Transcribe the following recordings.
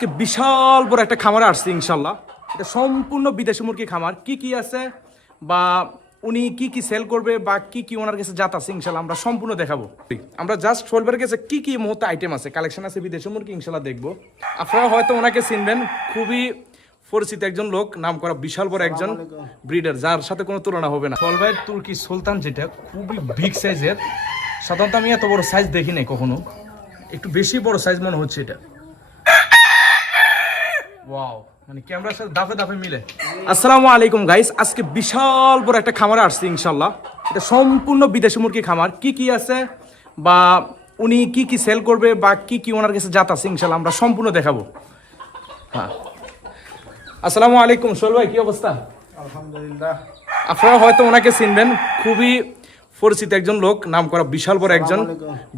আজকে বিশাল বড় একটা খামারে আসছি, ইনশাল্লাহ। এটা সম্পূর্ণ বিদেশি মুরগি খামার। কি কি আছে বা উনি কি কি সেল করবে বা কি কি ওনার কাছে জাত আছে, ইনশাল্লাহ আমরা সম্পূর্ণ দেখাবো। আমরা জাস্ট শোলবের কাছে কি কি মুহূর্তে আইটেম আছে কালেকশন আছে বিদেশি মুরগি, ইনশাল্লাহ দেখব। আপনারা হয়তো ওনাকে চিনবেন, খুবই পরিচিত একজন লোক, নাম করা বিশাল বড় একজন ব্রিডার যার সাথে কোনো তুলনা হবে না। সলভাইয়ের তুর্কি সুলতান যেটা, খুবই বিগ সাইজের সাধারণত আমি এত বড় সাইজ দেখি নাই কখনো। একটু বেশি বড় সাইজ মনে হচ্ছে এটা। ওয়াও মানে ক্যামেরার সাথে দাফে দাফে মিলে। আসসালামু আলাইকুম গাইস আজকে বিশাল বড় একটা খামারে আসছি ইনশাল্লাহ। এটা সম্পূর্ণ বিদেশি মুরগি খামার। কি কি আছে বা উনি কি কি সেল করবে বা কি কি ওনার কাছে জাত আছে ইনশাল্লাহ আমরা সম্পূর্ণ দেখাবো। হ্যাঁ। আসসালামু আলাইকুম সোহেল ভাই কি অবস্থা? আলহামদুলিল্লাহ। আপনারা হয়তো ওনাকে চিনবেন খুবই পরিচিত একজন লোক নাম করা বিশাল বড় একজন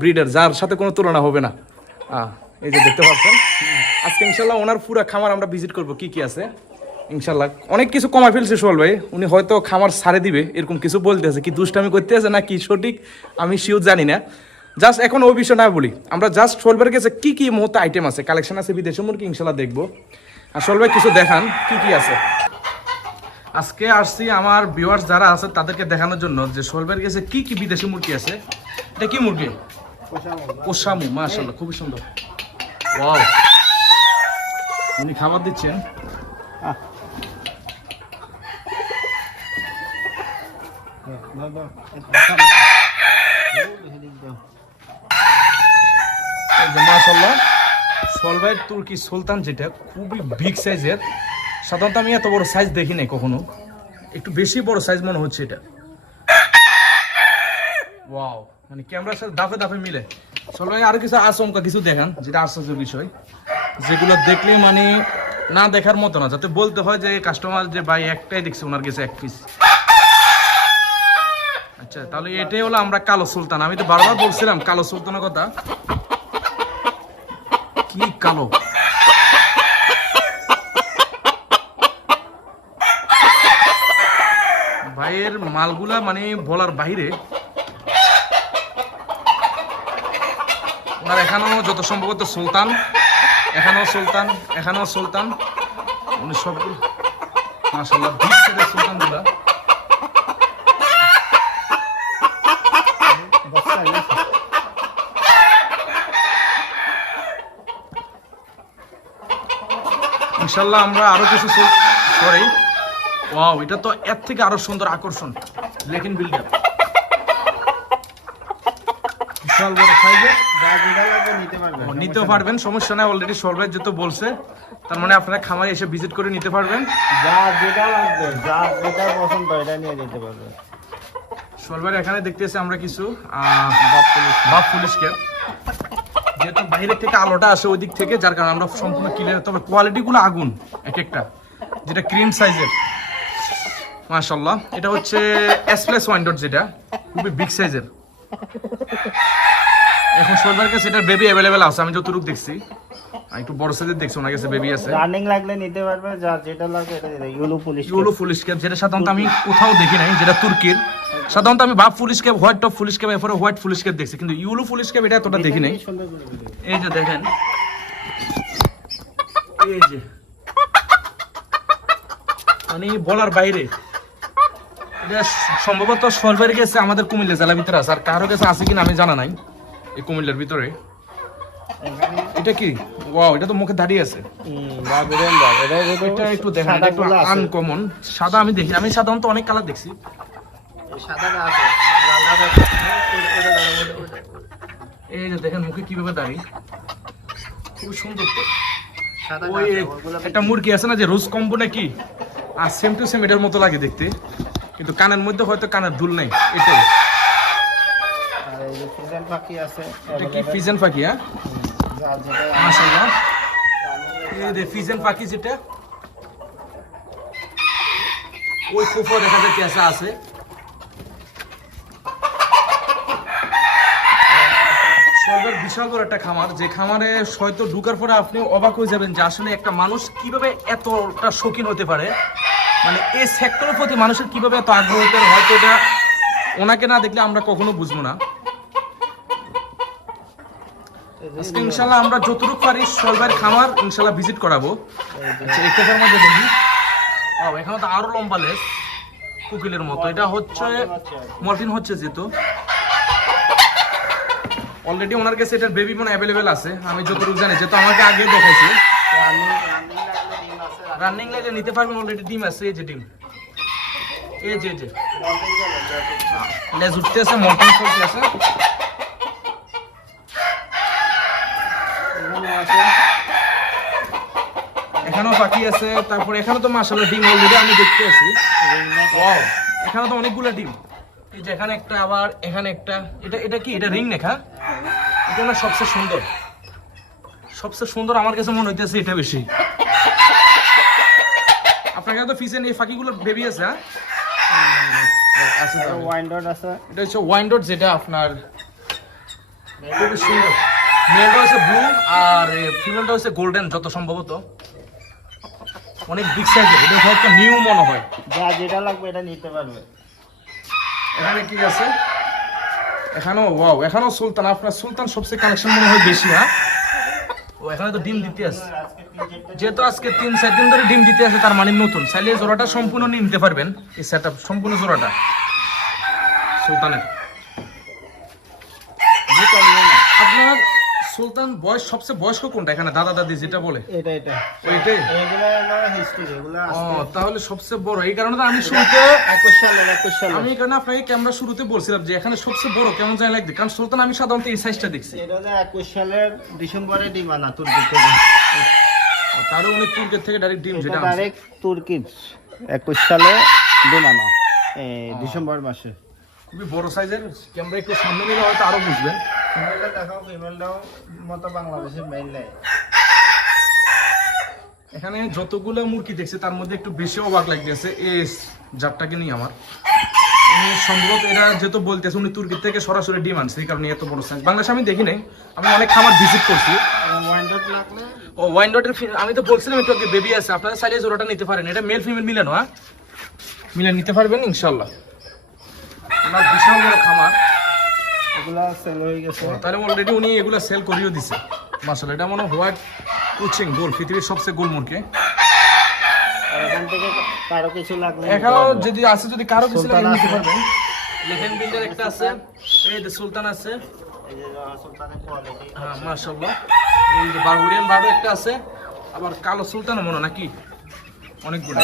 ব্রিডার যার সাথে কোনো তুলনা হবে না। এই যে দেখতে পাচ্ছেন। আজকে ইনশাল্লাহ ওনার পুরা খামার আমরা ভিজিট করব। কি কি আছে? ইনশাল্লাহ। অনেক কিছু কমাই ফেলছে সোহেল ভাই। উনি হয়তো খামার সারে দিবে এরকম কিছু বলতে আছে। কি দুষ্টামি করতে আছে না কি সঠিক আমি শিওর জানি না। জাস্ট এখন ওই বিষয় না বলি। আমরা জাস্ট সোহেল কাছে কি কি মুহূর্তে আইটেম আছে? কালেকশন আছে বিদেশি মুরগি ইনশাল্লাহ দেখব। আর সোহেল ভাই কিছু দেখান কি কি আছে? আজকে আসছি আমার ভিউয়ার্স যারা আছে তাদেরকে দেখানোর জন্য যে সোলবের কাছে কি কি বিদেশি মুরগি আছে। এটা কি মুরগি? কোসামু মাশাআল্লাহ খুবই সুন্দর। ওয়াও উনি খাবার দিচ্ছেন? এই যে তুর্কি সুলতান যেটা খুবই বিগ সাইজের সাধারণত আমি এত বড় সাইজ দেখি নাই কখনো। একটু বেশি বড় সাইজ মনে হচ্ছে এটা। ওয়াও মানে ক্যামেরার সাথে দাফে দাফে মিলে। চলো ভাই আরও কিছু আচমকা কিছু দেখান যেটা আশ্চর্য বিষয়। যেগুলো দেখলেই মানে না দেখার মতো না, যাতে বলতে হয় যে কাস্টমার যে ভাই একটাই দেখছে, ওনার কাছে এক পিস আচ্ছা তাহলে এটাই হলো আমরা কালো সুলতান। আমি তো বারবার বলছিলাম, কালো সুলতানের কথা। কি কালো? ভাইয়ের মালগুলা মানে বলার বাইরে। ওনার এখানেও যত সম্ভবত সুলতান। এখানেও সুলতান এখানেও সুলতান। উনি সবগুলো মাসাল্লাহ সাইজের সুলতানগুলা ইনশাল্লাহ আমরা আরও কিছু সরি ওয়াও এটা তো এর থেকে আরও সুন্দর আকর্ষণ। লেকিন বিল্ডার বিশাল বড় নিতে পারবেন নিতেও পারবেন সমস্যা নাই অলরেডি সরবে যেহেতু বলছে। তার মানে আপনারা খামারে এসে ভিজিট করে নিতে পারবেন। যা যেটা লাগবে যা যেটা পছন্দ এটা নিয়ে যেতে পারবেন সরবার এখানে দেখতেছি আমরা কিছু আহ, বাপ পুলিশ বাপ পুলিশ ক্যাপ যেহেতু বাইরের থেকে আলোটা আসে ওই দিক থেকে যার কারণে আমরা সম্পূর্ণ ক্লিয়ার তবে কোয়ালিটিগুলো আগুন এক একটা যেটা ক্রিম সাইজের মাশাল্লাহ এটা হচ্ছে এস প্লাস ওয়ান ডট যেটা খুবই বিগ সাইজের এখন সরবার কাছে এটা বেবি অ্যাভেলেবেল আছে আমি যতটুকু দেখছি। একটু বড় সাইজের দেখছি ওনার কাছে বেবি আছে। রানিং লাগলে নিতে পারবে যা যেটা লাগবে এটা দিতে yellow police yellow police cap যেটা সাধারণত আমি কোথাও দেখি নাই যেটা তুর্কির। সাধারণত আমি বাপ police cap white top police cap এরপরে হোয়াইট পুলিশ ক্যাপ দেখছি কিন্তু ইউলো পুলিশ ক্যাপ এটা এতটা দেখি নাই। এই যে দেখেন। এই যে। মানে বলার বাইরে। সম্ভবত সরকারি গেছে আমাদের কুমিল্লা জেলার ভিতরে আছে। আর কারও কাছে আছে কিনা আমি জানা নাই এই কুমিল্লার ভিতরে। এটা কি? ওয়াও এটা তো মুখে দাঁড়িয়ে আছে। এটা একটু দেখেন একটু আনকমন। সাদা আমি দেখি আমি সাধারণত অনেক কালার দেখছি। এই যে দেখেন মুখে কীভাবে দাঁড়িয়ে। খুব সুন্দর তো। একটা মুরগি আছে না যে রোজ কম্বো নাকি? আর সেম টু সেম এটার মতো লাগে দেখতে। কিন্তু কানের মধ্যে হয়তো কানের দুল নেই এটাই। আর এই যে ফিজেন পাখি আছে এটা কি ফিজেন পাখি হ্যাঁ? মাশাআল্লাহ। এই ফিজেন পাখি যেটা ওই কুফো দেখা যাচ্ছে আছে আছে। সর্বের বিশাল বড় একটা খামার যে খামারে হয়তো ঢুকার পরে আপনি অবাক হয়ে যাবেন যে আসলে একটা মানুষ কীভাবে এতটা শৌখিন হতে পারে। মানে এই সেক্টরের প্রতি মানুষের কীভাবে এত আগ্রহ হয়তো এটা ওনাকে না দেখলে আমরা কখনো বুঝব না। ইনশাল্লাহ আমরা যতটুকু পারি সলভার খামার ইনশাল্লাহ ভিজিট করাবো। আচ্ছা মধ্যে দেখি। ও এখানে তো আরও লম্বা লেস, কুকিলের মতো। এটা হচ্ছে মর্ফিন হচ্ছে যেহেতু অলরেডি ওনার কাছে এটার বেবি বোন অ্যাভেলেবেল আছে। আমি যতটুকু জানি, যেহেতু আমাকে আগে দেখাইছে। রানিং রানিং লাগলে ডিম আছে আর রানিং লাইনে নিতে পারবেন অলরেডি ডিম আছে, এই যে ডিম। এই যে যে। লেজ উঠতে আছে মটন চলতে আছে। আছে এখানেও পাখি আছে, তারপর এখানে তো মাসাল্লাহ ডিম অলরেডি আমি দেখতে আছি। এখানে তো অনেকগুলো ডিম। এই যে এখানে একটা আবার, এখানে একটা। এটা এটা কি? এটা রিং নেখা এটা না সবচেয়ে সুন্দর। সবচেয়ে সুন্দর আমার কাছে মনে হইতেছে এটা বেশি। তো ফিসেন এই ফাঁকিগুলোর বেবি আছে হ্যাঁ? আছে তাহলে। আছে। এটা হচ্ছে ওয়াইন ডট যেটা আপনার খুবই সুন্দর। মেলটা হচ্ছে ব্লু আর ফিমেলটা হচ্ছে গোল্ডেন যত সম্ভবত। অনেক বিগ সাইজের এটা হয়তো নিউ মনে হয়। যা যেটা লাগবে এটা নিতে পারবে। এখানে কি আছে? এখানেও ওয়াও এখানেও সুলতান আপনার সুলতান সবচেয়ে কালেকশন মনে হয় বেশি হ্যাঁ? এখানে তো ডিম দিতে চারটে যেহেতু আজকে তিন, চার দিন ধরে ডিম দিতে আছে, তার মানে নতুন। চাইলে জোড়াটা সম্পূর্ণ নিয়ে নিতে পারবেন, এই সেট সম্পূর্ণ জোড়াটা। সুলতানের। আপনার সুলতান বয়স সবচেয়ে বয়স্ক কোনটা? এখানে দাদা দাদি যেটা বলে। এটা এটা ওইটাই? ও তাহলে সবচেয়ে বড়। এই কারণে তো আমি শুরুতে একুশ সালের আমি এই কারণে আপনাকে ক্যামেরা শুরুতে বলছিলাম যে এখানে সবচেয়ে বড় কেমন যায় লাগবে কারণ সুলতান আমি সাধারণত এই সাইজটা দেখছি। এটা হলো একুশ সালের ডিসেম্বরে ডিমানা তুর্কি থেকে। তারও উনি তুর্কের থেকে ডাইরেক্ট ডিম যেটা। ডাইরেক্ট তুর্কির একুশ সালে ডিম আনা ডিসেম্বর মাসে। খুবই বড় সাইজের ক্যামেরা একটু সামনে নিলে হয়তো আরও বুঝবেন। ফিমেলটা দেখাও ফিমেলটাও মতো বাংলাদেশের মেইন লাই এখানে যতগুলো মুরগি দেখছে তার মধ্যে একটু বেশি অবাক লাগতেছে। এই জাতটাকে নিয়ে আমার। সম্ভবত এরা যেহেতু বলতেছে উনি তুর্কি থেকে সরাসরি ডিম আনছে এই কারণে এত বড় সাইজ বাংলাদেশে আমি দেখি নাই আমি অনেক খামার ভিজিট করছি। ওয়াইন্ডার ও ওয়াইন ডটের আমি তো বলছিলাম একটু বেবি আছে আপনারা চাইলে জোড়াটা নিতে পারেন। এটা মেল ফিমেল মিলানো হ্যাঁ? মিলে নিতে পারবেন ইনশাল্লাহ ওনার বিশাল বড় খামার। এগুলা সেল হয়ে গেছে। তাহলে অলরেডি উনি এগুলো সেল করিয়েও দিছে। মাসাল্লাহ এটা মনে হোয়াইট কুচিং গোল পৃথিবীর সবচেয়ে গোল মুরগি। আর এখান থেকে কারও কিছু লাগলে এখানেও যদি আছে যদি কারও কিছু লাগে নিতে পারবেন। লেখেন বিল্ডার একটা আছে। এই যে সুলতান আছে। এই যে সুলতানের কোয়ালিটি হ্যাঁ মাশাআল্লাহ। এই যে বারো একটা আছে। আবার কালো সুলতান মনে নাকি? অনেকগুলো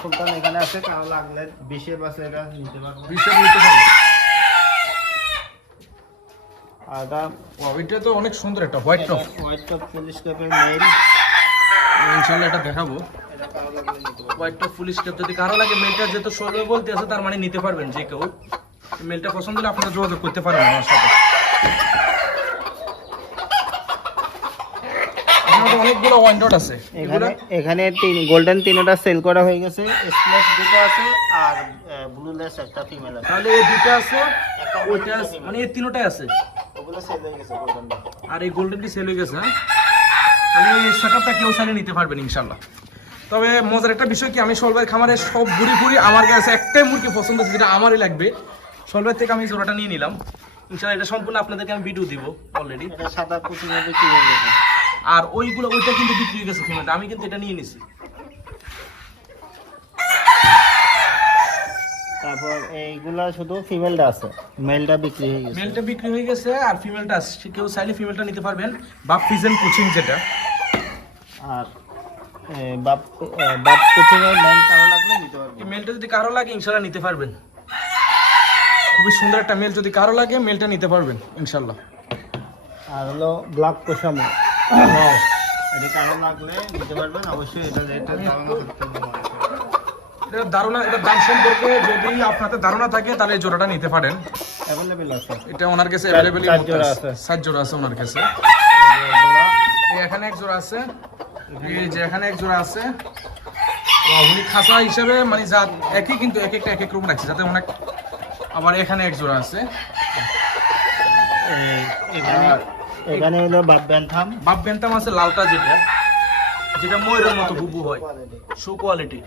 সুলতান এখানে আছে লাগলে বিশে বাসে এটা নিতে পারব। নিতে এটা তো অনেক সুন্দর একটা white top white top police ক্যাপের male ইনশাআল্লাহ এটা দেখাবো। পারব হোয়াইট টপ স্টেপ যদি কারও লাগে মেলটা যেহেতু ষোলো বলতে আছে তার মানে নিতে পারবেন যে কেউ। মেলটা পছন্দ হলে আপনারা যোগাযোগ করতে পারবেন আমার সাথে। অনেকগুলো ওয়াইন্ডট আছে। এখানে এখানে তিন গোল্ডেন তিনটা সেল করা হয়ে গেছে। স্প্লেশ দুটো আছে আর ব্লু লেস একটা ফিমেল আছে। তাহলে এই দুটো আছে ওইটা আছে মানে এই তিনটাই আছে। ওগুলো সেল হয়ে গেছে গোল্ডেন আর এই গোল্ডেনটি সেল হয়ে গেছে হ্যাঁ? তাহলে এই সেটআপটা কেউ চাইলে নিতে পারবেন ইনশাল্লাহ তবে মজার একটা বিষয় কি আমি সলভাই খামারে সব বুড়ি বুড়ি আমার কাছে একটাই মুরগি পছন্দ হচ্ছে যেটা আমারই লাগবে। সলভাই থেকে আমি জোড়াটা নিয়ে নিলাম। ইনশাল্লাহ এটা সম্পূর্ণ আপনাদেরকে আমি ভিডিও দিব অলরেডি এটা সাদা কুচি মধ্যে কি হয়ে গেছে? আর ওইগুলো ওইটা কিন্তু বিক্রি হয়ে গেছে ফিমেলটা আমি কিন্তু এটা নিয়ে নিছি। তারপর এইগুলা শুধু ফিমেলটা আছে। মেলটা বিক্রি হয়ে গেছে। মেলটা বিক্রি হয়ে গেছে আর ফিমেলটা আছে। কেউ চাইলে ফিমেলটা নিতে পারবেন। বা ফিজেন কোচিং যেটা। আর বাপ বাপ কোচিং এর মেল কারও লাগলে নিতে মেলটা যদি কারও লাগে নিতে পারবেন। খুবই সুন্দর একটা মেল যদি কারও লাগে মেলটা নিতে পারবেন ইনশাল্লাহ। আর হলো ব্ল্যাক কোসামো এটা কারও লাগলে নিতে পারবেন অবশ্যই এটা রেটটা ধারণা থাকতে হবে ধারণা এটা দাম সম্পর্কে যদি আপনাদের ধারণা থাকে তাহলে এই জোড়াটা নিতে পারেন। অ্যাভেলেবেল আছে। এটা ওনার কাছে অ্যাভেলেবেল আছে। সাত জোড়া আছে ওনার কাছে। এখানে এক জোড়া আছে। এই যে এখানে এক জোড়া আছে। উনি খাসা হিসেবে মানে যা একই কিন্তু এক একটা এক এক রকম রাখছে যাতে অনেক আবার এখানে এক জোড়া আছে। এই- এখানে হলো বাপ ব্যান্থাম। বাপ আছে লালটা যেটা যেটা ময়ূরের মতো বুবু হয়। শো কোয়ালিটি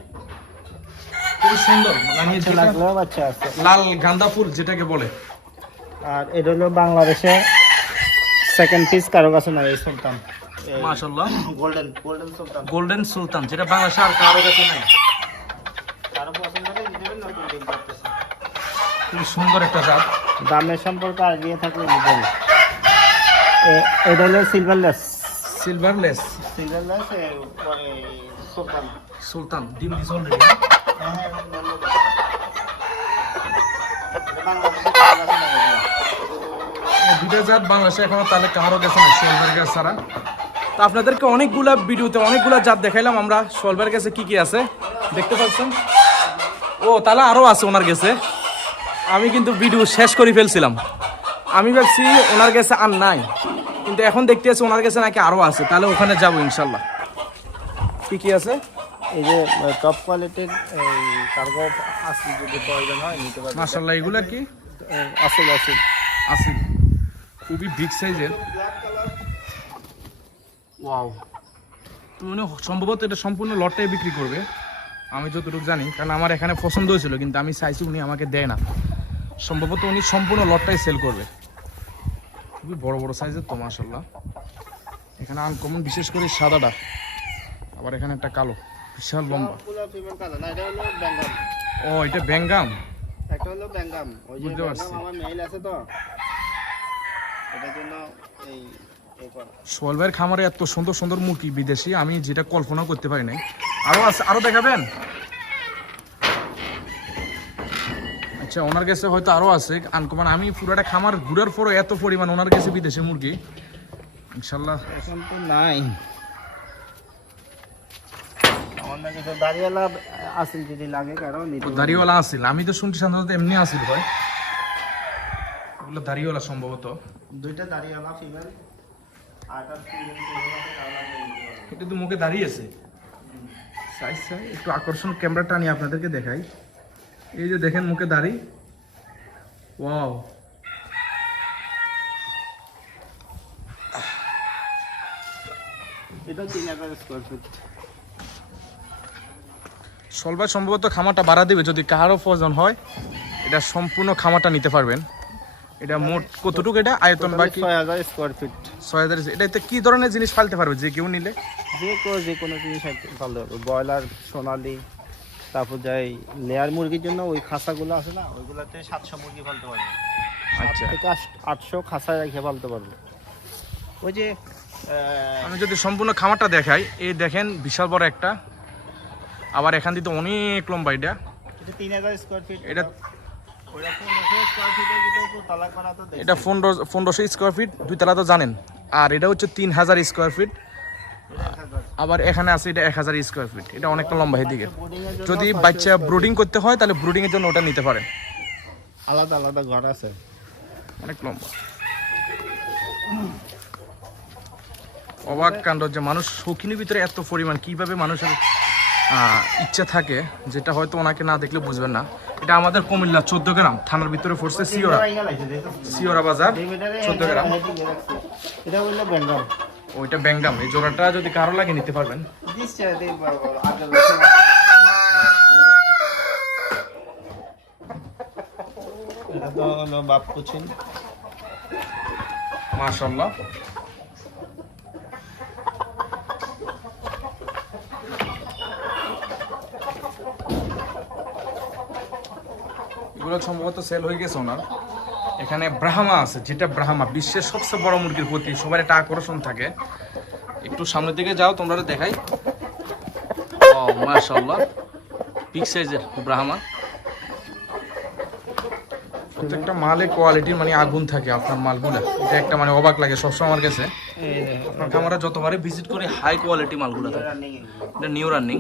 খুবই সুন্দর মানে যেটা লাগলেও আছে। লাল গাঁদা ফুল যেটাকে বলে। আর এটা হলো বাংলাদেশে সেকেন্ড পিস কারও কাছে নাই এই সুলতান মাশাআল্লাহ। গোল্ডেন গোল্ডেন সুলতান। গোল্ডেন সুলতান যেটা বাংলাদেশে আর কারও কাছে নাই। কারও পছন্দ হলে ডিম পারতেছে। খুবই সুন্দর একটা জাত। দামের সম্পর্কে আইডিয়া থাকলে নিবেন এ- এটা হলো সিলভারলেস সিলভারলেস সিলভারলেস সুলতান সুলতান ডিম দিস অলরেডি জাত বাংলাদেশে এখনও তাহলে কারও কাছে না গাছ ছাড়া। তো আপনাদেরকে অনেকগুলা ভিডিওতে অনেকগুলা জাত দেখাইলাম আমরা সোলবার গাছে কি কি আছে দেখতে পাচ্ছেন? ও তাহলে আরও আছে ওনার কাছে আমি কিন্তু ভিডিও শেষ করে ফেলছিলাম। আমি ভাবছি ওনার কাছে আর নাই। কিন্তু এখন দেখতে আছি ওনার কাছে নাকি আরও আছে। তাহলে ওখানে যাব ইনশাল্লাহ। কি কি আছে? এই যে টপ কোয়ালিটির কার্গো আসি যদি প্রয়োজন হয় নিতে পারবেন। মার্শাল্লাহ এগুলা কি? আসল আসল। আছে খুবই বিগ সাইজের ওয়াও মানে সম্ভবত এটা সম্পূর্ণ লটটাই বিক্রি করবে। আমি যতটুকু জানি কারণ আমার এখানে পছন্দ হয়েছিল কিন্তু আমি চাইছি উনি আমাকে দেয় না। সম্ভবত উনি সম্পূর্ণ লটটাই সেল করবে। খুবই বড় বড় সাইজের তো মাসাল্লাহ এখানে আনকমন বিশেষ করে সাদাটা। আবার এখানে একটা কালো, বিশাল লম্বা। ও, এটা ব্যাঙ্গাম একটা হলো ভাইয়ের খামারে এত সুন্দর সুন্দর মুরগি বিদেশি, আমি যেটা কল্পনা করতে পারি নাই। আরও আছে, আরও দেখাবেন? আচ্ছা ওনার কাছে হয়তো আরও আছে। আনকমান আমি পুরোটা খামার ঘুরার পরও এত পরিমাণ ওনার কাছে বিদেশি মুরগি। ইনশাল্লাহ এখন তো নাই দাড়িওয়ালা আসিল। আমি তো শুনছি সাধারণত এমনি আসিল হয়। ওগুলো দাড়িওয়ালা সম্ভবত। দুইটা ফিমেল এটা তো মুখে সাইজ সাইজ একটু আকর্ষণ ক্যামেরাটা নিয়ে আপনাদেরকে দেখাই। এই যে দেখেন মুখে দাড়ি। ওয়াও। সলবার সম্ভবত খামারটা বাড়া দিবে যদি কারও প্রয়োজন হয় এটা সম্পূর্ণ খামারটা নিতে পারবেন। এটা মোট কতটুকু এটা? আয়তন বাকি? ছয় হাজার স্কোয়ার ফিট ছয় হাজার এটাতে কি ধরনের জিনিস ফালতে পারবে? যে কেউ নিলে? যে কোনো যে কোনো জিনিস ভালো হবে ব্রয়লার সোনালি তারপর যাই লেয়ার মুরগির জন্য ওই খাঁচাগুলো আছে না ওইগুলোতে সাতশো মুরগি ফেলতে পারবে। আচ্ছা। আট- আটশো খাঁচায় রেখে ফেলতে পারবে। ওই যে আমি যদি সম্পূর্ণ খামারটা দেখাই এই দেখেন বিশাল বড় একটা। আবার এখান তো অনেক লম্বা এটা। তিন হাজার স্কোয়ার ফিট এটা। এটা পনেরো পনেরোশো স্কোয়ার ফিট দুই তালা তো জানেন। আর এটা হচ্ছে তিন হাজার স্কোয়ার ফিট হাজার। আবার এখানে আছে এটা এক হাজার স্কোয়ার ফিট এটা অনেকটা লম্বা এদিকে। যদি বাচ্চা ব্রুডিং করতে হয় তাহলে ব্রুডিং এর জন্য ওটা নিতে পারেন। আলাদা আলাদা ঘর আছে। অনেক লম্বা। অবাক কাণ্ড যে মানুষ শৌখিনের ভিতরে এত পরিমাণ কীভাবে মানুষের ইচ্ছা থাকে যেটা হয়তো ওনাকে না দেখলে বুঝবেন না। এটা আমাদের কুমিল্লা চোদ্দ গ্রাম। থানার ভিতরে পড়ছে সিওরা সিওরা বাজার চোদ্দ গ্রাম। এটা ওইটা ব্যাংগাম এই জোড়াটা যদি কারও লাগে নিতে পারবেন। বাপ কুচিন। মাশাল্লাহ এগুলো সম্ভবত সেল হয়ে গেছে ওনার। এখানে ব্রাহ্মা আছে যেটা ব্রাহ্মা বিশ্বের সবচেয়ে বড় মুরগির প্রতি সবার একটা আকর্ষণ থাকে। একটু সামনের দিকে যাও তোমরা দেখাই। ও মাশাল্লাহ বিগ সাইজের ব্রাহ্মা। প্রত্যেকটা মালে কোয়ালিটির মানে আগুন থাকে আপনার মালগুলা। এটা একটা মানে অবাক লাগে সবসময় আমার কাছে। আমরা যতবারই ভিজিট করি হাই কোয়ালিটি মালগুলো থাকে। এটা নিউ রানিং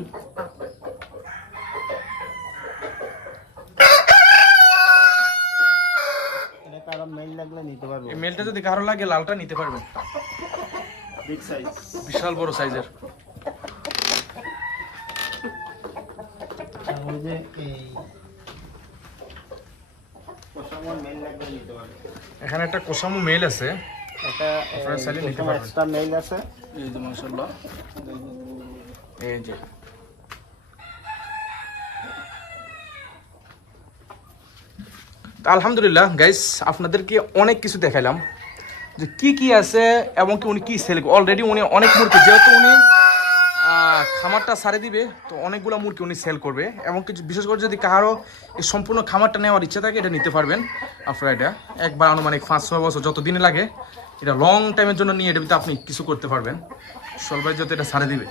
এটা কারও মেল লাগলে নিতে পারব এই মেলটা যদি কারও লাগে লালটা নিতে পারবেন। বিশাল বড় সাইজের। পারব এখানে একটা কোসামু মেল আছে। আপনারা চাইলে নিতে পারবেন। মেল আছে। এই যে মাশাআল্লাহ। এই যে। আলহামদুলিল্লাহ গাইস আপনাদেরকে অনেক কিছু দেখাইলাম। যে কি কি আছে এবং কি উনি কি সেল অলরেডি উনি অনেক মুরগি, যেহেতু উনি খামারটা সারে দিবে, তো অনেকগুলো মুরগি উনি সেল করবে। এবং কিছু বিশেষ করে যদি কারও এই সম্পূর্ণ খামারটা নেওয়ার ইচ্ছা থাকে, এটা নিতে পারবেন, আপনারা এটা। একবার আনুমানিক পাঁচ, ছয় বছর যত দিনে লাগে, এটা লং টাইমের জন্য নিয়ে এটা আপনি কিছু করতে পারবেন। সবাই যত এটা সারে দিবে।